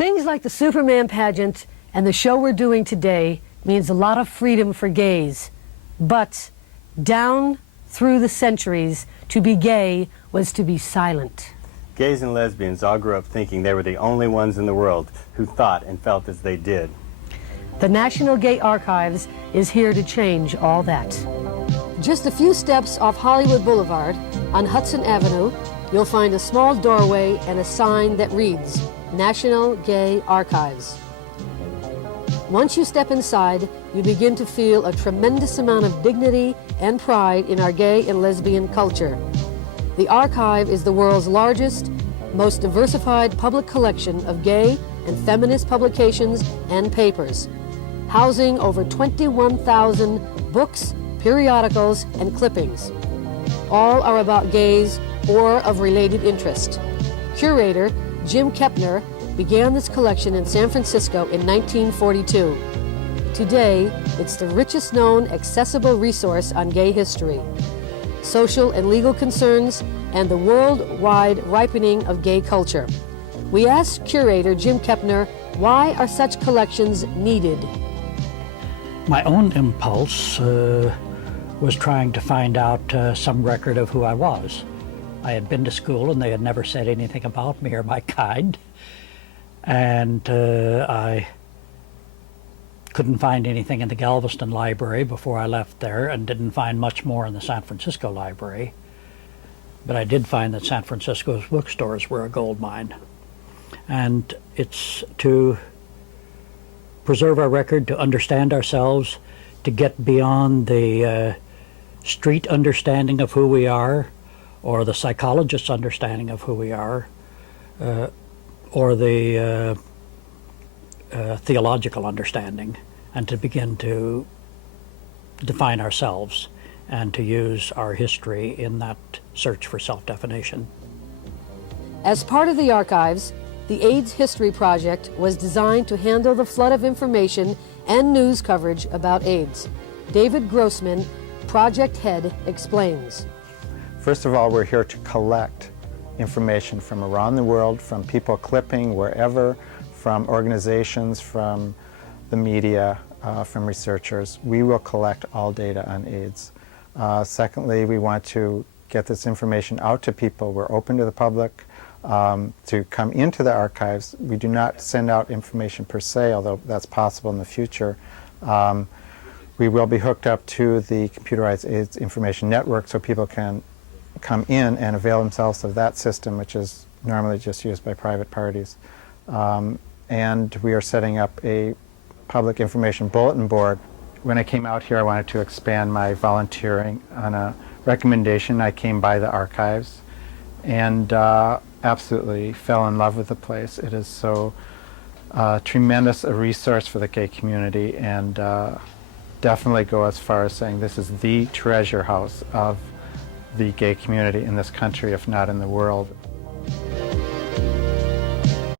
Things like the Superman pageant and the show we're doing today means a lot of freedom for gays. But down through the centuries, to be gay was to be silent. Gays and lesbians all grew up thinking they were the only ones in the world who thought and felt as they did. The National Gay Archives is here to change all that. Just a few steps off Hollywood Boulevard, on Hudson Avenue, you'll find a small doorway and a sign that reads, National Gay Archives. Once you step inside, you begin to feel a tremendous amount of dignity and pride in our gay and lesbian culture. The archive is the world's largest, most diversified public collection of gay and feminist publications and papers, housing over 21,000 books, periodicals, and clippings. All are about gays or of related interest. Curator Jim Kepner began this collection in San Francisco in 1942. Today, it's the richest known accessible resource on gay history, social and legal concerns, and the worldwide ripening of gay culture. We asked curator Jim Kepner, why are such collections needed? My own impulse was trying to find out some record of who I was. I had been to school and they had never said anything about me or my kind. And I couldn't find anything in the Galveston library before I left there, and didn't find much more in the San Francisco library. But I did find that San Francisco's bookstores were a gold mine. And it's to preserve our record, to understand ourselves, to get beyond the street understanding of who we are, or the psychologist's understanding of who we are, or the theological understanding, and to begin to define ourselves and to use our history in that search for self-definition. As part of the archives, the AIDS History Project was designed to handle the flood of information and news coverage about AIDS. David Grossman, project head, explains. First of all, we're here to collect information from around the world, from people clipping wherever, from organizations, from the media, from researchers. We will collect all data on AIDS. Secondly, we want to get this information out to people. We're open to the public to come into the archives. We do not send out information per se, although that's possible in the future. We will be hooked up to the computerized AIDS information network so people can come in and avail themselves of that system, which is normally just used by private parties. And we are setting up a public information bulletin board. When I came out here, I wanted to expand my volunteering. On a recommendation, I came by the archives and absolutely fell in love with the place. It is so tremendous a resource for the gay community, and definitely go as far as saying this is the treasure house of the gay community in this country, if not in the world.